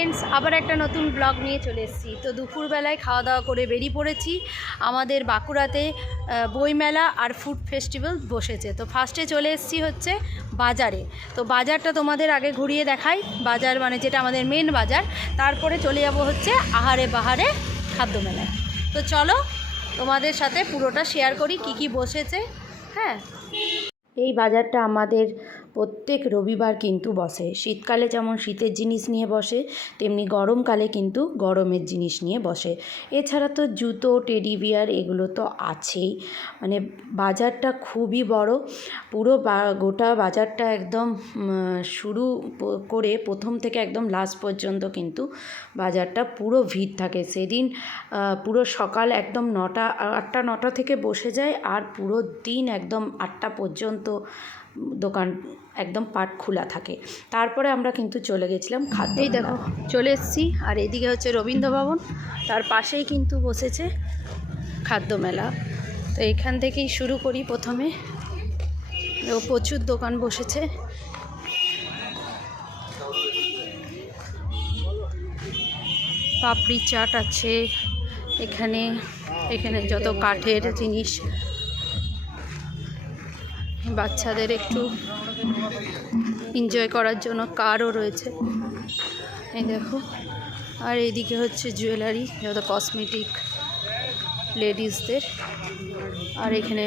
Friends, আবার একটা নতুন ব্লগ নিয়ে চলে এসেছি। তো দুপুরবেলায় খাওয়া দাওয়া করে বেরিয়ে পড়েছি। আমাদের বাঁকুড়াতে বইমেলা আর ফুড ফেস্টিভ্যাল বসেছে। তো ফার্স্টে চলে এসেছি হচ্ছে বাজারে। তো বাজারটা তোমাদের আগে ঘুরিয়ে দেখাই, বাজার মানে যেটা আমাদের মেন বাজার। তারপরে চলে যাব হচ্ছে আহারে বাহারে খাদ্য মেলায়। তো চলো তোমাদের সাথে পুরোটা শেয়ার করি কি কি বসেছে। হ্যাঁ, এই বাজারটা আমাদের প্রত্যেক রবিবার কিন্তু বসে। শীতকালে যেমন শীতের জিনিস নিয়ে বসে, তেমনি গরমকালে কিন্তু গরমের জিনিস নিয়ে বসে। এছাড়া তো জুতো, টেডি বিয়ার এগুলো তো আছেই। মানে বাজারটা খুবই বড়। পুরো গোটা বাজারটা একদম শুরু করে প্রথম থেকে একদম লাস্ট পর্যন্ত কিন্তু বাজারটা পুরো ভিড় থাকে। সেদিন পুরো সকাল একদম 8টা-9টা থেকে বসে যায়, আর পুরো দিন একদম 8টা পর্যন্ত দোকান একদম পাট খোলা থাকে। তারপরে আমরা কিন্তু চলে গেছিলাম খাদ্য। এই দেখো চলে এসেছি, আর এদিকে হচ্ছে রবীন্দ্র ভবন, তার পাশেই কিন্তু বসেছে খাদ্য মেলা। তো এখান থেকেই শুরু করি। প্রথমে প্রচুর দোকান বসেছে। পাপড়ি চাট আছে এখানে, যত কাঠের জিনিস, বাচ্চাদের একটু এনজয় করার জন্য কারও রয়েছে, এই দেখো। আর এইদিকে হচ্ছে জুয়েলারি, যত কসমেটিক লেডিসদের। আর এখানে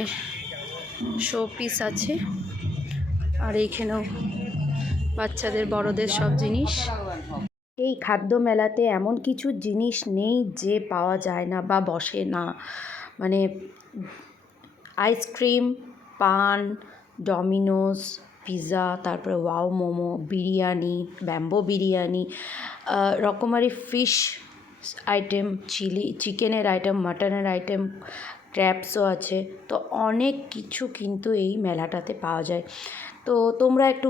শো পিস আছে, আর এইখানেও বাচ্চাদের বড়দের সব জিনিস। এই খাদ্য মেলাতে এমন কিছু জিনিস নেই যে পাওয়া যায় না বা বসে না। মানে আইসক্রিম, পান, ডমিনোস, পিৎজা, তারপরে ওয়াও মোমো, বিরিয়ানি, ব্যাম্বো বিরিয়ানি, রকমারি ফিশ আইটেম, চিকেনের আইটেম, মাটনের আইটেম, ক্র্যাবসও আছে। তো অনেক কিছু কিন্তু এই মেলাটাতে পাওয়া যায়। তো তোমরা একটু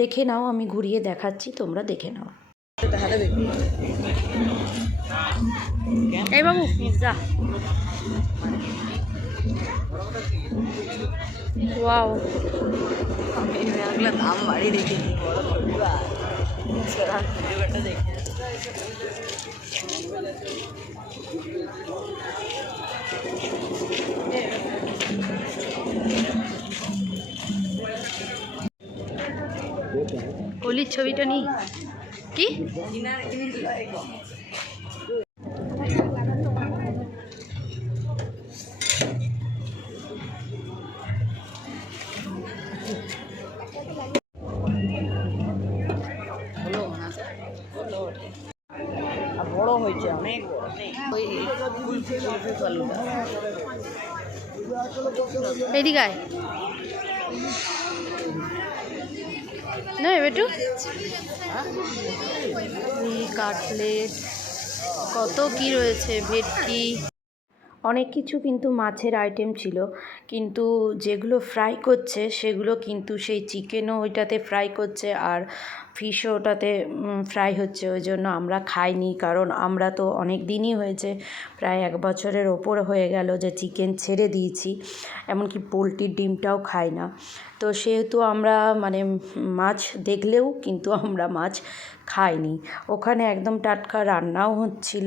দেখে নাও, আমি ঘুরিয়ে দেখাচ্ছি, তোমরা দেখে নাও। এই বাবু পিৎজা, ওয়াও, দাম বাড়িয়ে রেখেছি। কলির ছবিটা নেই কি? বড় হয়েছে অনেক এদিকে না বেটু। কাটলেট, কত কি রয়েছে, ভেটকি, অনেক কিছু কিন্তু মাছের আইটেম ছিল। কিন্তু যেগুলো ফ্রাই করছে সেগুলো কিন্তু সেই চিকেনও ওইটাতে ফ্রাই করছে, আর ফিশও ওটাতে ফ্রাই হচ্ছে। ওই জন্য আমরা খাইনি, কারণ আমরা তো অনেক দিনই হয়েছে, প্রায় 1 বছরের ওপর হয়ে গেল যে চিকেন ছেড়ে দিয়েছি, এমনকি পোলট্রির ডিমটাও খাই না। তো সেহেতু আমরা মানে মাছ দেখলেও কিন্তু আমরা মাছ খাইনি। ওখানে একদম টাটকা রান্নাও হচ্ছিল।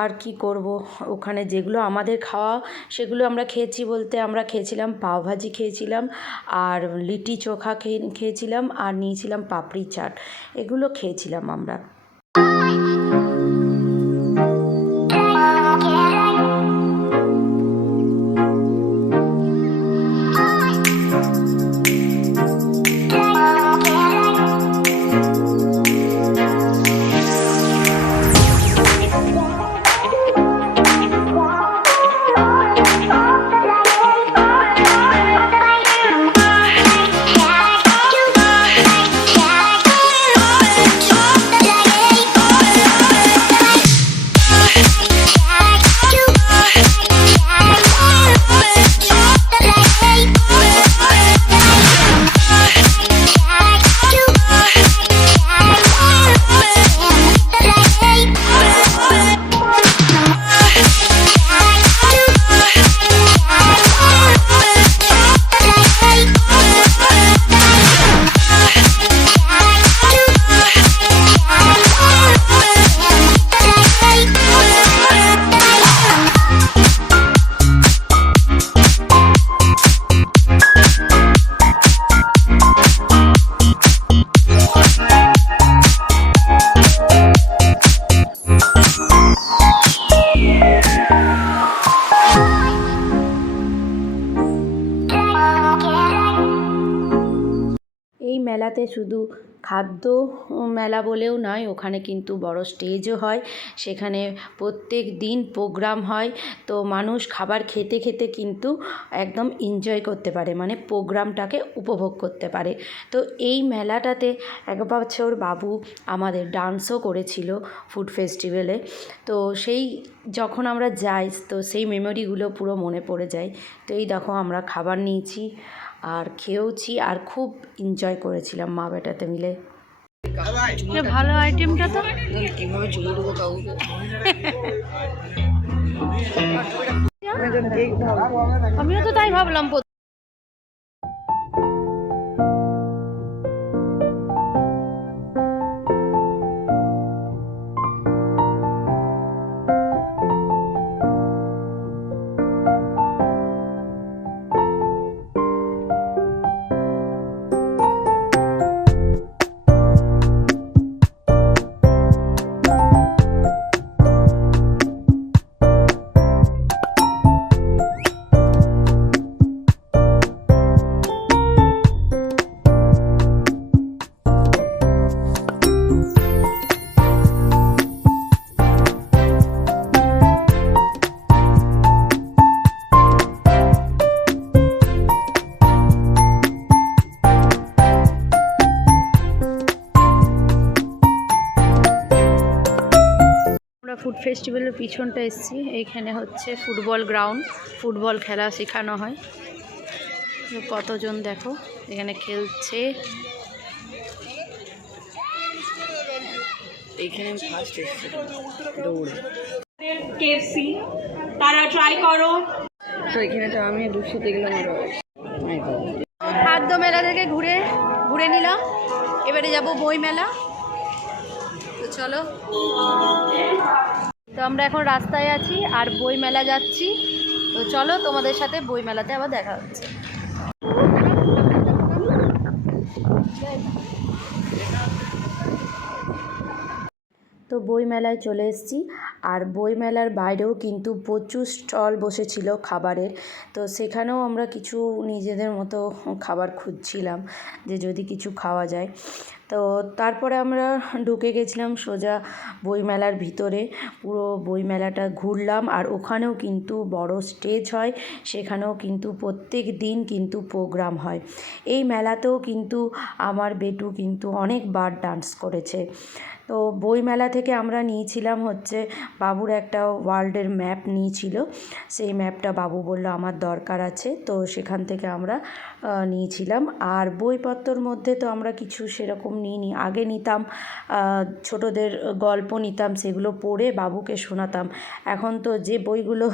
আর কি করব, ওখানে যেগুলো আমাদের খাওয়া সেগুলো আমরা খেয়েছি বলতে, আমরা খেয়েছিলাম পাওভাজি খেয়েছিলাম, আর লিটি চোখা খেয়েছিলাম, আর নিয়েছিলাম পাপড়ি চাট, এগুলো খেয়েছিলাম আমরা। মেলাতে শুধু খাদ্য মেলা বলেও নয়, ওখানে কিন্তু বড় স্টেজও হয়, সেখানে প্রত্যেক দিন প্রোগ্রাম হয়। তো মানুষ খাবার খেতে খেতে কিন্তু একদম এনজয় করতে পারে, মানে প্রোগ্রামটাকে উপভোগ করতে পারে। তো এই মেলাটাতে এক বছর বাবু আমাদের ডান্সও করেছিল ফুড ফেস্টিভ্যালে। তো সেই যখন আমরা যাই তো সেই মেমোরিগুলো পুরো মনে পড়ে যায়। তো এই দেখো আমরা খাবার নিয়েছি আর খেয়েওছি আর খুব এনজয় করেছিলাম মা বেটাতে মিলে। ভালো আইটেমটা তো কিভাবে চলে দেবো কাউকে। আমিও তো তাই ভাবলাম। ফুড ফেস্টিভ্যালের পিছনটা এসেছি। এইখানে হচ্ছে ফুটবল গ্রাউন্ড, ফুটবল খেলা শেখানো হয়। কতজন দেখো এখানে খেলছে। এইখানে ফার্স্ট এসেছি দৌড়ে কেএফসি, তারা ট্রাই করো। তো এখানে তো আমি দুশোতে গেলাম। খাদ্য মেলা থেকে ঘুরে ঘুরে নিলাম, এবারে যাব বই মেলা। তো চলো, তো আমরা এখন রাস্তায় আছি আর বই মেলা যাচ্ছি। তো চলো তোমাদের সাথে বই মেলাতে আবার দেখা হচ্ছে। তো বই মেলায় চলে এসেছি আর বই মেলার বাইরেও কিন্তু প্রচুর স্টল বসেছিল খাবারের। তো সেখানেও আমরা কিছু নিজেদের মতো খাবার খুঁজছিলাম যে যদি কিছু খাওয়া যায়। তো তারপরে আমরা ঢুকে গেছিলাম সোজা বইমেলার ভিতরে। পুরো বইমেলাটা ঘুরলাম আর ওখানেও কিন্তু বড় স্টেজ হয়, সেখানেও কিন্তু প্রত্যেক দিন কিন্তু প্রোগ্রাম হয়। এই মেলাতেও কিন্তু আমার বেটু কিন্তু অনেকবার ডান্স করেছে। তো বইমেলা থেকে আমরা নিয়েছিলাম হচ্ছে বাবুর একটা ওয়ার্ল্ডের ম্যাপ নিয়েছিল, সেই ম্যাপটা বাবু বলল আমার দরকার আছে, তো সেখান থেকে আমরা নিয়েছিলাম। আর বইপত্রর মধ্যে তো আমরা কিছু সেরকম নিইনি। আগে নিতাম ছোটদের গল্প নিতাম, সেগুলো পড়ে বাবুকে শোনাতাম। এখন তো যে বইগুলো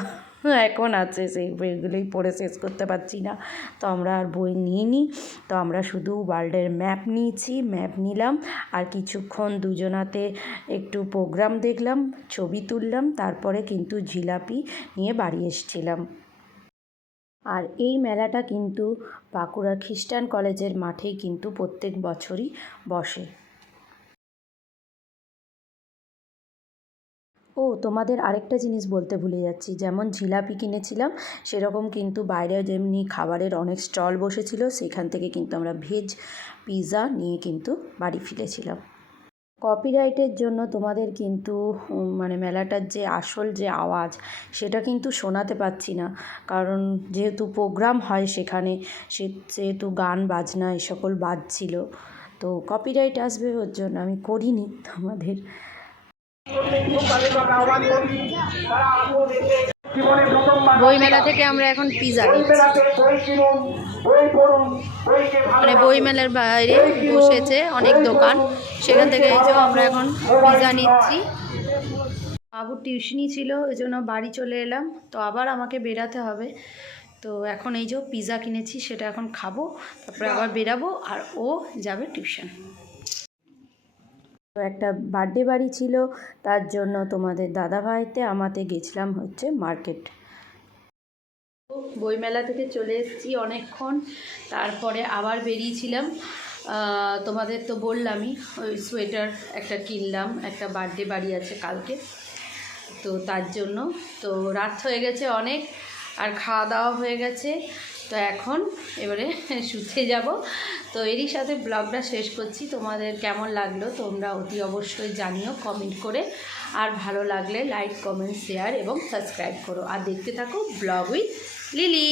এখন আছে সেই বইগুলোই পড়ে শেষ করতে পারছি না, তো আমরা আর বই নিইনি। তো আমরা শুধু ওয়ার্ল্ডের ম্যাপ নিয়েছি, ম্যাপ নিলাম আর কিছুক্ষণ দুজনাতে একটু প্রোগ্রাম দেখলাম, ছবি তুললাম, তারপরে কিন্তু জিলাপি নিয়ে বাড়ি এসেছিলাম। আর এই মেলাটা কিন্তু বাঁকুড়া খ্রিস্টান কলেজের মাঠেই কিন্তু প্রত্যেক বছরই বসে। ও তোমাদের আরেকটা জিনিস বলতে ভুলে যাচ্ছি, যেমন জিলাপি কিনেছিলাম সেরকম কিন্তু বাইরে যেমনি খাবারের অনেক স্টল বসেছিল, সেখান থেকে কিন্তু আমরা ভেজ পিৎজা নিয়ে কিন্তু বাড়ি ফিরেছিলাম। কপিরাইটের জন্য তোমাদের কিন্তু মানে মেলাটার যে আসল যে আওয়াজ সেটা কিন্তু শোনাতে পাচ্ছি না, কারণ যেহেতু প্রোগ্রাম হয় সেখানে, সেহেতু গান বাজনা এই সকল বাজছিল, তো কপিরাইট আসবে ওর জন্য আমি করিনি তোমাদের। বইমেলা থেকে আমরা এখন পিৎজা নিচ্ছি, মানে বইমেলার বাইরে বসেছে অনেক দোকান, সেখান থেকে এই যে আমরা এখন পিৎজা নিচ্ছি। বাবুর টিউশনই ছিল, ওই জন্য বাড়ি চলে এলাম, তো আবার আমাকে বেরাতে হবে। তো এখন এই যে পিৎজা কিনেছি সেটা এখন খাবো, তারপরে আবার বেরাবো আর ও যাবে টিউশন। তো একটা বার্থডে বাড়ি ছিল, তার জন্য তোমাদের দাদাভাইতে আমাতে গেছিলাম হচ্ছে মার্কেট। বইমেলা থেকে চলে এসেছি অনেকক্ষণ, তারপরে আবার বেরিয়েছিলাম। তোমাদের তো বললামই ওই সোয়েটার একটা কিনলাম, একটা বার্থডে বাড়ি আছে কালকে, তো তার জন্য। তো রাত হয়ে গেছে অনেক আর খাওয়া দাওয়া হয়ে গেছে, তো এখন এবারে শুতে যাব। তো এরই সাথে ব্লগটা শেষ করছি। তোমাদের কেমন লাগলো তোমরা অতি অবশ্যই জানিও কমেন্ট করে। আর ভালো লাগলে লাইক, কমেন্ট, শেয়ার এবং সাবস্ক্রাইব করো। আর দেখতে থাকো ব্লগ উইথ লিলি।